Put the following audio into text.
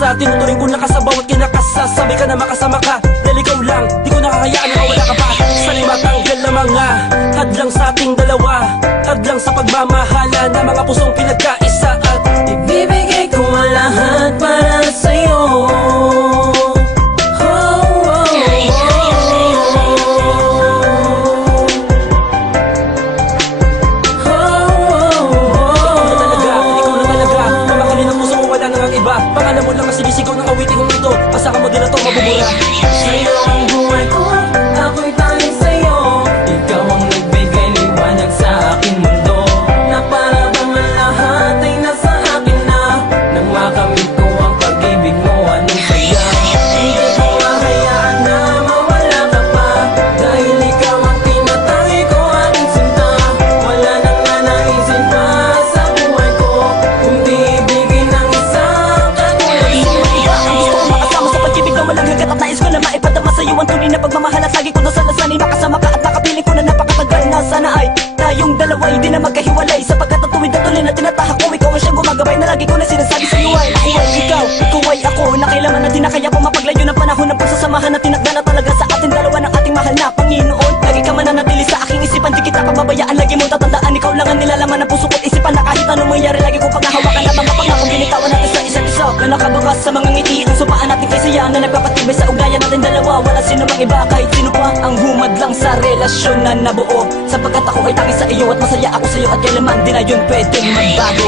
pag-asa Tinuturing ko na ka sa bawat kinakasa. Sabi ka na makasama ka Dahil ikaw lang. Di ko nakakayaan na mawala ka pa. Sa lima tanggal na mga Hadlang sa ating dalawa. Hadlang sa pagmamahala Na mga pusong pinagkaisa iba Pangalan mo lang ang sinisigaw ng awitin kong ito. Asa ka mo din na to mabubura na magkahiwalay. Sapagkat ang tuwid at tuloy na tinatahak ko Ikaw ang siyang gumagabay na lagi ko na sinasabi sa'yo ay Ako ay ikaw, ikaw ay ako Na kailangan natin na kaya pa mapaglayo ng panahon ng pagsasamahan Na tinagda na talaga sa atin. Dalawa ng ating mahal na Panginoon. Lagi ka mananatili sa aking isipan Di kita pababayaan. Lagi mong tatandaan Ikaw lang ang nilalaman ng puso ko't isipan Na kahit anong mangyari Lagi ko pagkahawakan At mga pangakong binitawan natin sa isa't isa Na nakabakas sa mga ngiti Ang supaan natin kay Na nagpapatibay sa ugnayan natin dalawa. Wala sino mang iba kahit sino pa Ang humad lang sa relasyon na nabuo. Sapagkat ako ay tangi sa iyo At masaya ako sa iyo At kailanman di na yun pwedeng magbago